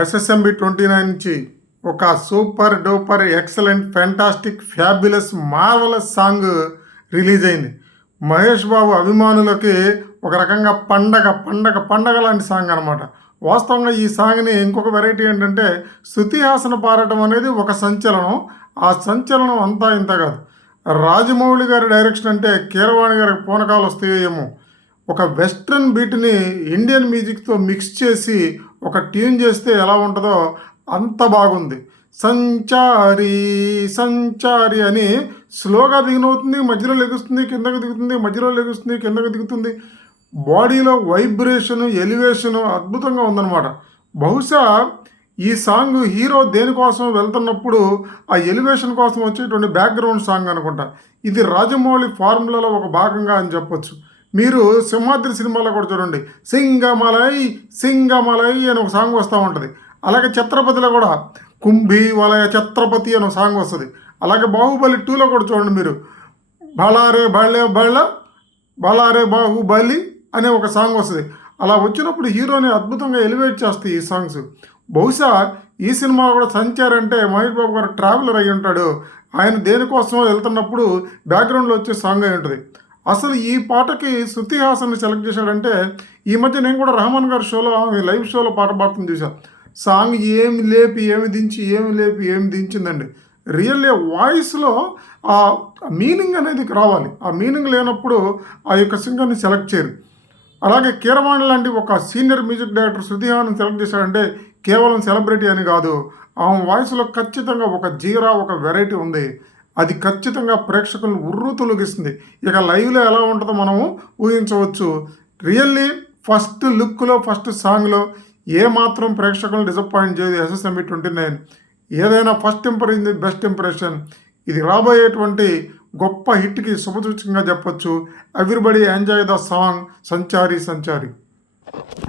SSMB 29 నుంచి ఒక super duper excellent fantastic fabulous marvellous song release అయింది. మహేష్ బాబు అభిమానులకి ఒక రకంగా పండగ పండగ పండగ లాంటి సాంగ్ అనమాట. వాస్తవంగా ఈ సాంగ్ని ఇంకొక వెరైటీ ఏంటంటే శృతిహాసన పాడటం అనేది ఒక సంచలనం. ఆ సంచలనం అంతా ఇంత కాదు. రాజమౌళి గారి డైరెక్షన్ అంటే కీరవాణి గారికి పూనకాలు వస్తాయో ఏమో. ఒక వెస్ట్రన్ బీట్ని ఇండియన్ మ్యూజిక్తో మిక్స్ చేసి ఒక ట్యూన్ చేస్తే ఎలా ఉంటుందో అంత బాగుంది. సంచారి సంచారి అని స్లోగా బిగినవుతుంది, మధ్యలో లెగుస్తుంది, కిందకు దిగుతుంది, మధ్యలో లెగుస్తుంది, కిందకు దిగుతుంది. బాడీలో వైబ్రేషను ఎలివేషను అద్భుతంగా ఉందన్నమాట. బహుశా ఈ సాంగ్ హీరో దేనికోసం వెళ్తున్నప్పుడు ఆ ఎలివేషన్ కోసం వచ్చేటువంటి బ్యాక్గ్రౌండ్ సాంగ్ అనుకుంటా. ఇది రాజమౌళి ఫార్ములాలో ఒక భాగంగా అని చెప్పొచ్చు. మీరు సింహాద్రి సినిమాలో కూడా చూడండి, సింగమలై సింగమలై అని ఒక సాంగ్ వస్తూ ఉంటుంది. అలాగే ఛత్రపతిలో కూడా కుంభీ వలయ ఛత్రపతి అని ఒక సాంగ్ వస్తుంది. అలాగే బాహుబలి 2లో కూడా చూడండి మీరు, బళారే బళ్ళే బళ్ళ బళారే బాహుబలి అనే ఒక సాంగ్ వస్తుంది. అలా వచ్చినప్పుడు హీరోని అద్భుతంగా ఎలివేట్ చేస్తాయి ఈ సాంగ్స్. బహుశా ఈ సినిమా కూడా సంచారంటే మహేష్ బాబు గారు ట్రావెలర్ అయ్యి ఉంటాడు. ఆయన దేనికోసం వెళ్తున్నప్పుడు బ్యాక్గ్రౌండ్లో వచ్చే సాంగ్ అయి ఉంటుంది. అసలు ఈ పాటకి శృతి హాసన్ని సెలెక్ట్ చేశాడంటే, ఈ మధ్య నేను కూడా రహమాన్ గారి షోలో లైవ్ షోలో పాట పాడుతుంది చూసాను. సాంగ్ ఏమి లేపి ఏమి దించి ఏమి లేపి ఏమి దించిందండి. రియల్లీ వాయిస్లో ఆ మీనింగ్ అనేది రావాలి. ఆ మీనింగ్ లేనప్పుడు ఆ యొక్క సింగర్ని సెలెక్ట్ చేయరు. అలాగే కీరవాణి లాంటి ఒక సీనియర్ మ్యూజిక్ డైరెక్టర్ శృతి హాసన్ని సెలెక్ట్ చేశాడంటే కేవలం సెలబ్రిటీ అని కాదు, ఆమె వాయిస్లో ఖచ్చితంగా ఒక జీరా, ఒక వెరైటీ ఉంది. అది ఖచ్చితంగా ప్రేక్షకులను ఉర్రు తొలగిస్తుంది. ఇక లైవ్లో ఎలా ఉంటుందో మనము ఊహించవచ్చు. రియల్లీ ఫస్ట్ లుక్లో ఫస్ట్ సాంగ్లో ఏమాత్రం ప్రేక్షకులను డిసప్పాయింట్ చేయదు ఎస్ఎస్ఎంబి 29. ఏదైనా ఫస్ట్ ఇంప్రెషన్ బెస్ట్ ఇంప్రెషన్. ఇది రాబోయేటువంటి గొప్ప హిట్కి శుభసూచకంగా చెప్పొచ్చు. Everybody enjoy the song Sanchari Sanchari.